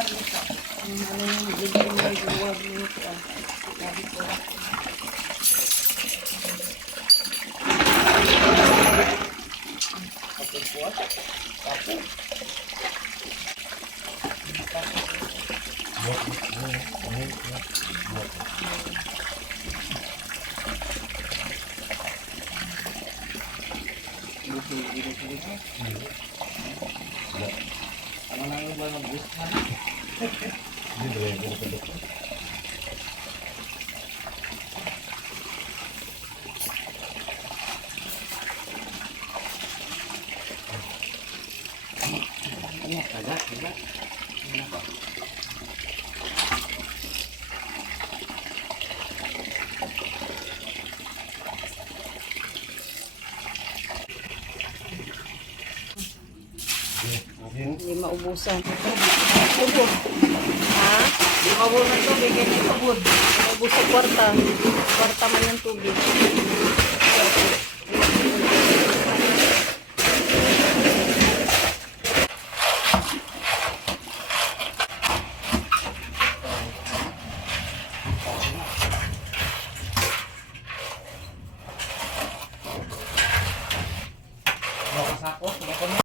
Ano yung bigyan mo yung luwag nito ah. Sabi ko. Tapos po. Tapos. Ano lang yung ba mag-boost na? Hindi ba yung boost? Agak. Hindi maubusan. Ubod. Ha? Ubod na tubig. Ubod. Ubod sa kwarta. Kwarta man yung tubig.